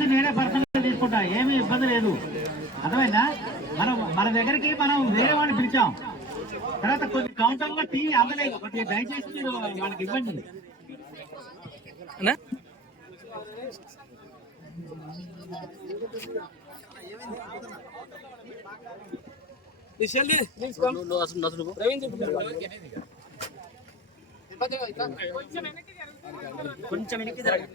చూసి నేనే పర్సనల్గా తీసుకుంటా. ఏమీ ఇబ్బంది లేదు. అర్థమైందా? మనం మన దగ్గరికి మనం వేరే వాడిని పిలిచాం. తర్వాత కొన్ని కౌంటర్లో టీ అందలేదు. కొద్దిగా దయచేసి మీరు వాళ్ళకి ఇవ్వండి. అన్నా? కొంచెం వెనక్కి జరగదు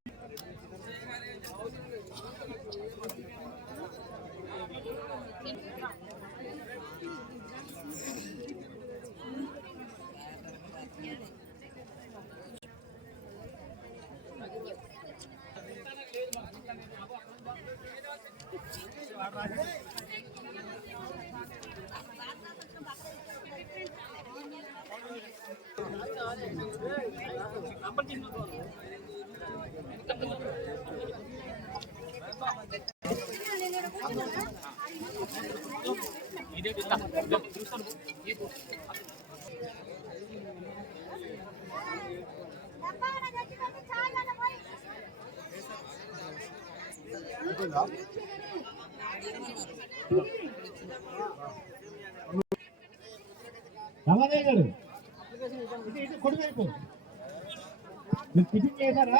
ఇది గారు కొడుకు మీరు టిఫిన్ చేశారా?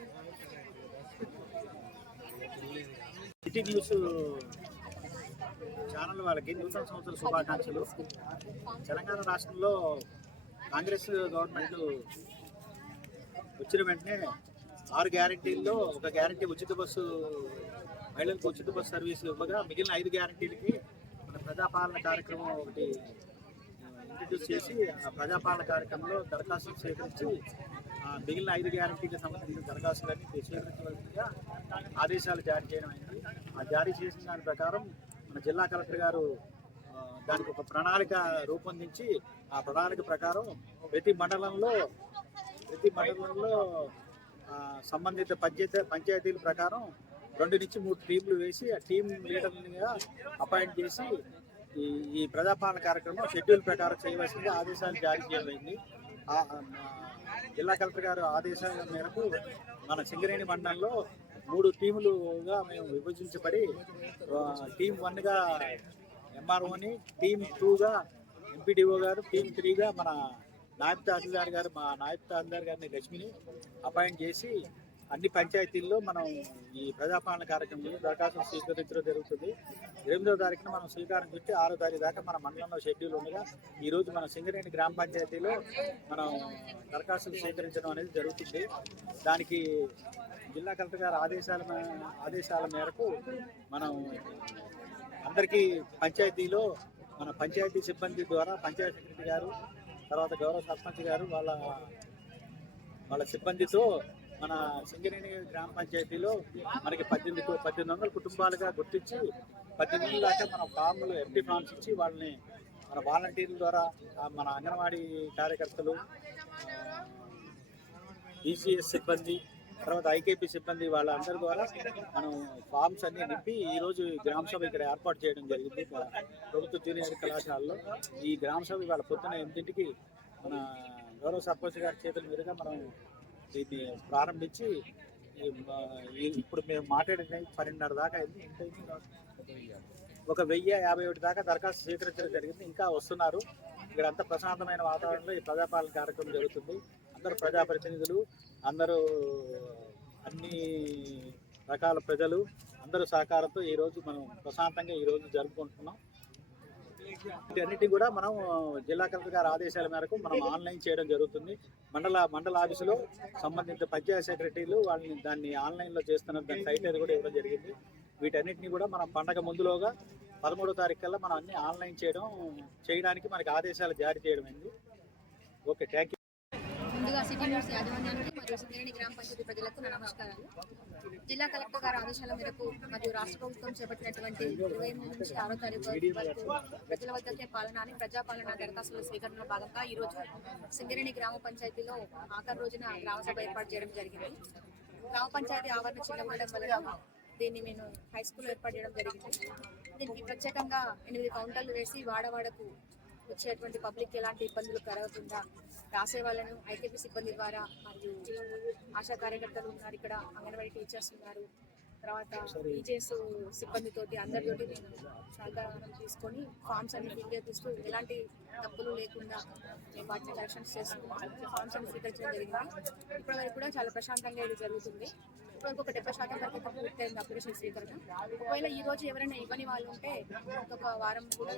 సిటీ న్యూస్ ఛానల్ వాళ్ళకి నూతన సంవత్సర శుభాకాంక్షలు. తెలంగాణ రాష్ట్రంలో కాంగ్రెస్ గవర్నమెంట్ వచ్చిన వెంటనే ఆరు గ్యారంటీల్లో ఒక గ్యారంటీ ఉచిత బస్సు మహిళలకు ఉచిత బస్సు సర్వీస్ ఇవ్వగా మిగిలిన ఐదు గ్యారంటీలకి మన ప్రజాపాలన కార్యక్రమం ఒకటి ఇంట్రడ్యూస్ చేసి ఆ ప్రజాపాలన కార్యక్రమంలో దరఖాస్తులు స్వీకరించి మిగిలిన ఐదు గ్యారంటీకి సంబంధించిన దరఖాస్తులన్నీ స్వీకరించవలసిందిగా ఆదేశాలు జారీ చేయడం అయింది. ఆ జారీ చేసిన దాని ప్రకారం మన జిల్లా కలెక్టర్ గారు దానికి ఒక ప్రణాళిక రూపొందించి ఆ ప్రణాళిక ప్రకారం ప్రతి మండలంలో ప్రతి మండలంలో సంబంధిత పంచాయతీ పంచాయతీల ప్రకారం రెండు నుంచి మూడు టీంలు వేసి ఆ టీం లీడర్నిగా అపాయింట్ చేసి ఈ ఈ ప్రజాపాలన కార్యక్రమం షెడ్యూల్ ప్రకారం చేయవలసిందిగా ఆదేశాలు జారీ చేయబడింది జిల్లా కలెక్టర్ గారు ఆదేశాల మేరకు మన సింగరేణి మండలంలో మూడు టీములుగా మేము విభజించబడి టీం వన్గా ఎంఆర్ఓని టీం టూగా ఎంపీడీఓ గారు టీం త్రీగా మన నాయబ్ తహసీల్దార్ గారు మా నాయబ్ తహసీల్దార్ గారిని లక్ష్మిని అపాయింట్ చేసి అన్ని పంచాయతీల్లో మనం ఈ ప్రజాపాలన కార్యక్రమంలో దరఖాస్తులు స్వీకరించడం జరుగుతుంది. ఎనిమిదో తారీఖున మనం శ్రీకారం చుట్టి ఆరో తారీఖు దాకా మన మండలంలో షెడ్యూల్ ఉండగా ఈ రోజు మన సింగరేణి గ్రామ పంచాయతీలో మనం దరఖాస్తులు స్వీకరించడం అనేది జరుగుతుంది. దానికి జిల్లా కలెక్టర్ గారి ఆదేశాల మే- ఆదేశాల మేరకు మనం అందరికీ పంచాయతీలో మన పంచాయతీ సిబ్బంది ద్వారా పంచాయతీ సెక్రటరీ గారు తర్వాత గౌరవ సర్పంచ్ గారు వాళ్ళ వాళ్ళ సిబ్బందితో మన సింగరేణి గ్రామ పంచాయతీలో మనకి పద్దెనిమిది పద్దెనిమిది వందల కుటుంబాలుగా గుర్తించి పద్దెనిమిది దాకా మన ఫామ్లు ఎంటీ ఫామ్స్ ఇచ్చి వాళ్ళని మన వాలంటీర్ల ద్వారా మన అంగన్వాడీ కార్యకర్తలు ఈసీఎస్ సిబ్బంది తర్వాత ఐకేపీ సిబ్బంది వాళ్ళందరి ద్వారా మనం ఫామ్స్ అన్ని నింపి ఈరోజు గ్రామ సభ ఇక్కడ ఏర్పాటు చేయడం జరిగింది. ప్రభుత్వ జూనియర్ కళాశాలలో ఈ గ్రామ సభ వాళ్ళ పొద్దున ఎనిమిదింటికి మన గౌరవ సర్పంచ్ గారి చేతుల మీదుగా మనం దీన్ని ప్రారంభించి ఇప్పుడు మేము మాట్లాడిన పన్నెండున్నర దాకా అయింది. ఒక వెయ్యి యాభై ఒకటి దాకా దరఖాస్తు స్వీకరించడం జరిగింది. ఇంకా వస్తున్నారు. ఇక్కడ అంత ప్రశాంతమైన వాతావరణంలో ఈ ప్రజాపాలన కార్యక్రమం జరుగుతుంది. అందరూ ప్రజాప్రతినిధులు అందరూ అన్ని రకాల ప్రజలు అందరూ సహకారంతో ఈరోజు మనం ప్రశాంతంగా ఈ రోజు జరుపుకుంటున్నాం. అన్నిటి కూడా మనం జిల్లా కలెక్టర్ గారి ఆదేశాల మేరకు మనం ఆన్లైన్ చేయడం జరుగుతుంది. మండల మండల ఆఫీసులో సంబంధిత పంచాయత్ సెక్రటరీలు వాళ్ళని దాన్ని ఆన్లైన్లో చేస్తున్నారు. దాని సైట్ అది కూడా ఇవ్వడం జరిగింది. వీటన్నిటిని కూడా మనం పండగ ముందులోగా పదమూడో తారీఖు కల్లా మనం అన్ని ఆన్లైన్ చేయడం చేయడానికి మనకి ఆదేశాలు జారీ చేయడం అయింది. ఓకే థ్యాంక్ యూ ముందుగా సిటీ న్యూస్ యాజమాన్యానికి మరియు సింగరేణి గ్రామ పంచాయతీ ప్రజలకు నా నమస్కారాలు. జిల్లా కలెక్టర్ గారి ఆదేశాల మేరకు మరియు రాష్ట్ర ప్రభుత్వం చేపట్టినటువంటి ఇరవై ఎనిమిది నుంచి ఆరో తారీఖు వరకు ప్రజల వద్దకే పాలన అని ప్రజాపాలన దరఖాస్తుల స్వీకరణలో భాగంగా ఈ రోజు సింగరేణి గ్రామ పంచాయతీలో ఆఖరి రోజున గ్రామ సభ ఏర్పాటు చేయడం జరిగింది. గ్రామ పంచాయతీ ఆవరణ చిన్న ఉండడం వల్ల దీన్ని నేను హై స్కూల్ ఏర్పాటు చేయడం జరిగింది. దీనికి ప్రత్యేకంగా ఎనిమిది కౌంటర్లు వేసి వాడవాడకు వచ్చేటువంటి పబ్లిక్ ఎలాంటి ఇబ్బందులు కలగకుండా రాసే వాళ్ళను ఐటీపీ సిబ్బంది ద్వారా మరియు ఆశా కార్యకర్తలు ఉన్నారు ఇక్కడ అంగన్వాడీ టీచర్స్ ఉన్నారు. తర్వాత టీచర్స్ సిబ్బందితోటి అందరితోటి నేను సహకారం తీసుకొని ఫామ్స్ అన్ని ఫిల్ చేపిస్తూ ఎలాంటి తప్పులు లేకుండా మేము వాటిని కరెక్షన్స్ చేస్తూ ఫామ్స్ అన్ని స్వీకరించడం జరిగింది. ఇప్పటి వరకు కూడా చాలా ప్రశాంతంగా ఇది జరుగుతుంది. ఇప్పటివరకు ఒక డెబ్బై శాతం వరకు పూర్తయింది అప్లికేషన్ స్వీకరణ. ఒకవేళ ఈ రోజు ఎవరైనా ఇవ్వని వాళ్ళు ఉంటే ఒక వారం కూడా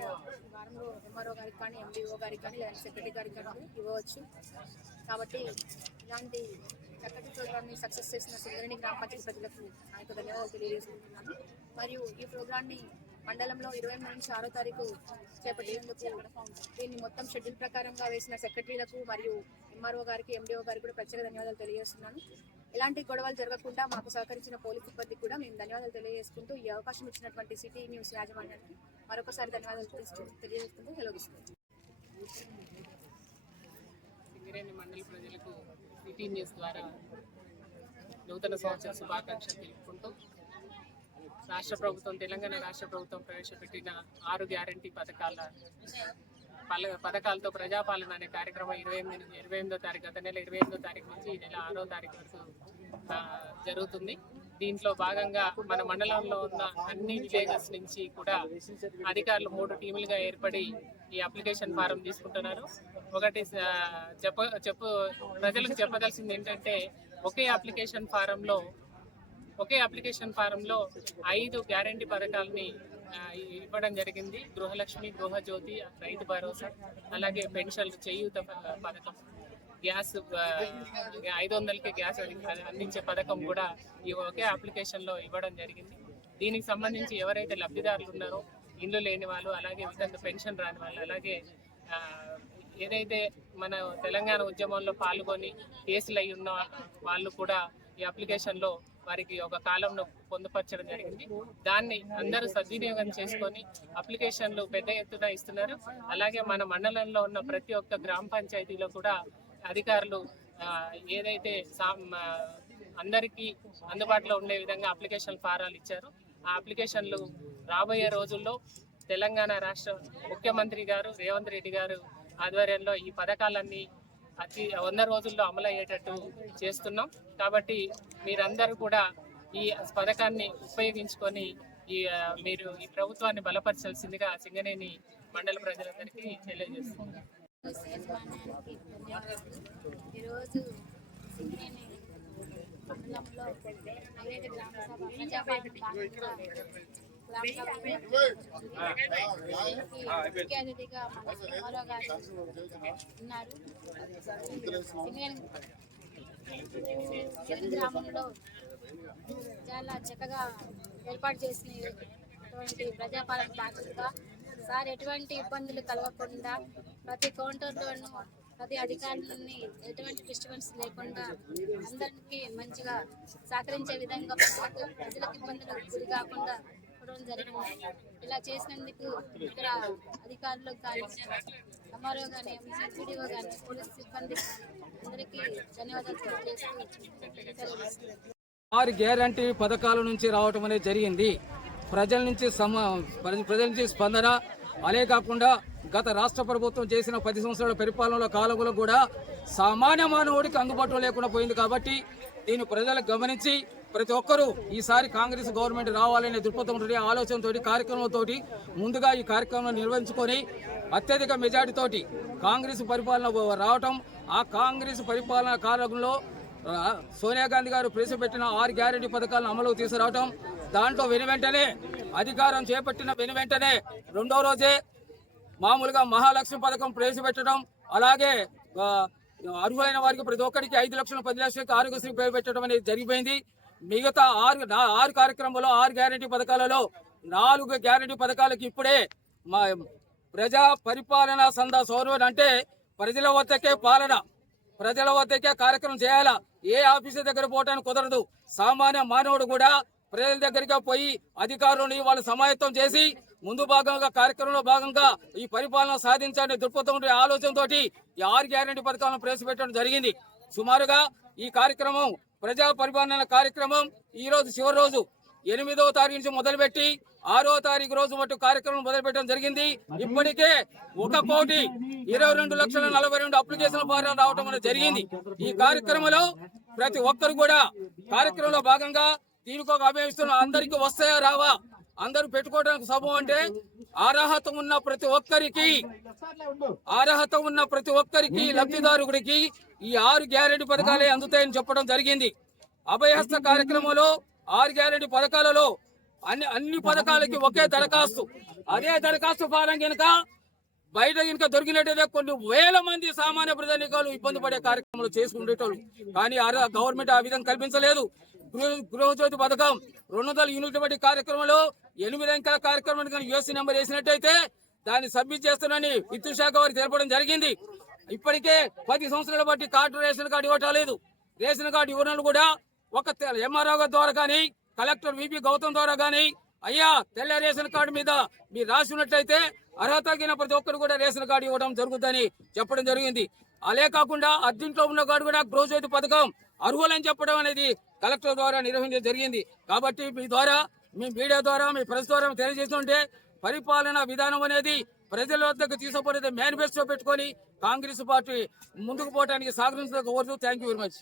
వారంలో ఎంఆర్ఓ గారికి కానీ ఎండిఓ గారికి కానీ లేదా సెక్రటరీ గారికి కానీ ఇవ్వవచ్చు. కాబట్టి ఇలాంటి చక్కటి ప్రోగ్రామ్ని సక్సెస్ చేసిన సుందరిని గ్రామ పంచాయతీ ప్రజలకు నా యొక్క ధన్యవాదాలు తెలియజేసుకుంటున్నాను. మరియు ఈ ప్రోగ్రామ్ని మండలంలో ఇరవై మూడు నుంచి ఆరో తారీఖు చేపట్టేందుకు దీన్ని మొత్తం షెడ్యూల్ ప్రకారంగా వేసిన సెక్రటరీలకు మరియు ఎంఆర్ఓ గారికి ఎండిఓ గారికి కూడా ప్రత్యేక ధన్యవాదాలు తెలియజేస్తున్నాను. ఎలాంటి గొడవలు జరగకుండా మాకు సహకరించిన పోలీస్ సిబ్బందికి కూడా మేము ధన్యవాదాలు తెలియజేసుకుంటూ ఈ అవకాశం ఇచ్చినటువంటి సిటీ న్యూస్ యాజమాన్యానికి మరొకసారి ధన్యవాదాలు తెలుసు- తెలియజేసుకుంటూ సింగరేణి మండలి ప్రజలకు సిటీ న్యూస్ ద్వారా నూతన సంవత్సర శుభాకాంక్షలు తెలుపుకుంటూ రాష్ట్ర ప్రభుత్వం తెలంగాణ రాష్ట్ర ప్రభుత్వం ప్రవేశపెట్టిన ఆరు గ్యారంటీ పథకాల పల పథకాలతో ప్రజాపాలన అనే కార్యక్రమం ఇరవై ఎనిమిది నుంచి ఇరవై ఎనిమిదో తారీఖు గత నెల ఇరవై ఎనిమిదో తారీఖు నుంచి ఈ నెల ఆరో తారీఖు వరకు జరుగుతుంది. దీంట్లో భాగంగా మన మండలంలో ఉన్న అన్ని విలేజెస్ నుంచి కూడా అధికారులు మూడు టీములుగా ఏర్పడి ఈ అప్లికేషన్ ఫారం తీసుకుంటున్నారు. ఒకటి చెప్ప చెప్పు ప్రజలకు చెప్పదలసింది ఏంటంటే ఒకే అప్లికేషన్ ఫారంలో ఒకే అప్లికేషన్ ఫారంలో ఐదు గ్యారంటీ పథకాలని ఇవ్వడం జరిగింది. గృహలక్ష్మి గృహజ్యోతి రైతు భరోసా అలాగే పెన్షన్ చేయూత పథకం. గ్యాస్ ఐదు వందలకి గ్యాస్ అందించే పథకం కూడా ఈ ఒకే అప్లికేషన్లో ఇవ్వడం జరిగింది. దీనికి సంబంధించి ఎవరైతే లబ్ధిదారులు ఉన్నారో ఇల్లు లేని వాళ్ళు అలాగే వితంతు పెన్షన్ రాని వాళ్ళు అలాగే ఏదైతే మన తెలంగాణ ఉద్యమంలో పాల్గొని కేసులు అయి ఉన్న వాళ్ళు కూడా ఈ అప్లికేషన్లో వారికి ఒక కాలంలో పొందుపరచడం జరిగింది. దాన్ని అందరూ సద్వినియోగం చేసుకొని అప్లికేషన్లు పెద్ద ఎత్తున ఇస్తున్నారు. అలాగే మన మండలంలో ఉన్న ప్రతి ఒక్క గ్రామ పంచాయతీలో కూడా అధికారులు ఏదైతే సామ్- అందరికీ అందుబాటులో ఉండే విధంగా అప్లికేషన్ ఫారాలు ఇచ్చారు. ఆ అప్లికేషన్లు రాబోయే రోజుల్లో తెలంగాణ రాష్ట్ర ముఖ్యమంత్రి గారు రేవంత్ రెడ్డి గారు ఆధ్వర్యంలో ఈ పథకాలన్నీ అతి వంద రోజుల్లో అమలు అయ్యేటట్టు చేస్తున్నాం. కాబట్టి మీరందరూ కూడా ఈ పథకాన్ని ఉపయోగించుకొని ఈ మీరు ఈ ప్రభుత్వాన్ని బలపరచాల్సిందిగా సింగనేని మండల ప్రజలందరికీ తెలియజేస్తున్నాం. ఈరోజు మండలంలో గ్రామ సభ ముఖ్య అతిథిగా ఉన్నారు గ్రామంలో చాలా చక్కగా ఏర్పాటు చేసిన ప్రజాపాలన భాగంగా సార్ ఎటువంటి ఇబ్బందులు కలగకుండా ప్రతి కౌంటర్లోనూ ప్రతి అధికారులని ఎటువంటి డిస్టర్బెన్స్ లేకుండా అందరికీ మంచిగా సహకరించే విధంగా ప్రజలకు ఇబ్బందులు గురి కాకుండా చెప్పడం జరిగింది ఇలా చేసినందుకు ఇక్కడ అధికారులకు కానీ ఎంఆర్ఓ కానీ ఎంపీడీఓ కానీ పోలీస్ సిబ్బంది అందరికీ ధన్యవాదాలు తెలియజేస్తూ వారి గ్యారంటీ పథకాల నుంచి రావటం అనేది జరిగింది. ప్రజల నుంచి సమ ప్రజల నుంచి స్పందన అలే కాకుండా గత రాష్ట్ర ప్రభుత్వం చేసిన పది సంవత్సరాల పరిపాలనలో కాలంలో కూడా సామాన్య మానవుడికి అందుబాటులో లేకుండా పోయింది కాబట్టి దీన్ని ప్రజలకు గమనించి ప్రతి ఒక్కరూ ఈసారి కాంగ్రెస్ గవర్నమెంట్ రావాలనే దృక్పథంతో ఆలోచనతో కార్యక్రమంతో ముందుగా ఈ కార్యక్రమం నిర్వహించుకొని అత్యధిక మెజార్టీతోటి కాంగ్రెస్ పరిపాలన రావటం ఆ కాంగ్రెస్ పరిపాలన కాలంలో సోనియా గాంధీ గారు ప్రవేశపెట్టిన ఆరు గ్యారెంటీ పథకాలను అమలుకు తీసుకురావటం దాంట్లో వెను వెంటనే అధికారం చేపట్టిన వెను వెంటనే రెండో రోజే మామూలుగా మహాలక్ష్మి పథకం ప్రవేశపెట్టడం అలాగే అర్హులైన వారికి ప్రతి ఒక్కరికి ఐదు లక్షల పది లక్షలకు ఆరోగ్యశ్రీ ప్రవేశపెట్టడం అనేది జరిగిపోయింది. మిగతా ఆరు నా- ఆరు కార్యక్రమంలో ఆరు గ్యారెంటీ పథకాలలో నాలుగు గ్యారెంటీ పథకాలకు ఇప్పుడే మా ప్రజా పరిపాలన సందా సౌరవన్ అంటే ప్రజల వద్దకే పాలన ప్రజల వద్దకే కార్యక్రమం చేయాలా? ఏ ఆఫీసర్ దగ్గర పోవటానికి కుదరదు. సామాన్య మానవుడు కూడా ప్రజల దగ్గరికి పోయి అధికారులని వాళ్ళు సమాయత్తం చేసి ముందు భాగంగా కార్యక్రమంలో భాగంగా ఈ పరిపాలన సాధించాలని దృక్పథం ఉండే ఆలోచనతోటి ఈ ఆరు గ్యారెంటీ పథకాలను ప్రవేశపెట్టడం జరిగింది. సుమారుగా ఈ కార్యక్రమం ప్రజా పరిపాలన కార్యక్రమం ఈ రోజు చివరి రోజు. ఎనిమిదవ తారీఖు నుంచి మొదలుపెట్టి ఆరో తారీఖు రోజు మటు కార్యక్రమం మొదలుపెట్టడం జరిగింది. ఇప్పటికే ఒక కోటి ఇరవై రెండు లక్షల నలభై రెండు అప్లికేషన్ల ద్వారా రావడం అనేది జరిగింది. ఈ కార్యక్రమంలో ప్రతి ఒక్కరు కూడా కార్యక్రమంలో భాగంగా దీనికి ఒక అభిమిస్తున్న అందరికీ వస్తాయా రావా? అందరూ పెట్టుకోవడానికి సభం అంటే అర్హత ఉన్న ప్రతి ఒక్కరికి అర్హత ఉన్న ప్రతి ఒక్కరికి లబ్ధిదారుడికి ఈ ఆరు గ్యారెంటీ పథకాలే అందుతాయని చెప్పడం జరిగింది. అభయహస్త కార్యక్రమంలో ఆరు గ్యారెంటీ పథకాలలో అన్ని అన్ని పథకాలకి ఒకే దరఖాస్తు. అదే దరఖాస్తు ఫారం కనుక బయట కనుక దొరికినట్టయితే కొన్ని వేల మంది సామాన్య ప్రజానికాలు ఇబ్బంది పడే కార్యక్రమాలు చేసుకునేటోళ్ళు. కానీ ఆ గవర్నమెంట్ ఆ విధంగా కల్పించలేదు. గృహ గృహజ్యోతి పథకం రెండు వందల యూనిట్ బట్టి కార్యక్రమంలో ఎనిమిది అంకెల కార్యక్రమానికి కానీ యూఎస్సీ నెంబర్ వేసినట్టయితే దాన్ని సబ్మిట్ చేస్తానని విద్యుత్ శాఖ వారికి తెలపడం జరిగింది. ఇప్పటికే పది సంవత్సరాల బట్టి కార్డు రేషన్ కార్డు ఇవ్వటం లేదు. రేషన్ కార్డు ఇవ్వడం కూడా ఒక ఎంఆర్ఓ ద్వారా కానీ కలెక్టర్ విపి గౌతమ్ ద్వారా కానీ అయ్యా తెల్ల రేషన్ కార్డు మీద మీరు రాసి అర్హత కలిగిన ప్రతి ఒక్కరు కూడా రేషన్ కార్డు ఇవ్వడం జరుగుతుందని చెప్పడం జరిగింది. అలే కాకుండా అర్జెంట్లో ఉన్న కార్డు కూడా గృహజ్యోతి పథకం అర్హులని చెప్పడం అనేది కలెక్టర్ ద్వారా నిర్వహించడం జరిగింది. కాబట్టి మీ ద్వారా మీ మీడియా ద్వారా మీ ప్రెస్ ద్వారా తెలియజేస్తుంటే పరిపాలన విధానం అనేది ప్రజల వద్దకు తీసుకుపోతే మేనిఫెస్టో పెట్టుకొని కాంగ్రెస్ పార్టీ ముందుకు పోవడానికి సహకరించడం కోరుతూ థ్యాంక్ యూ వెరీ మచ్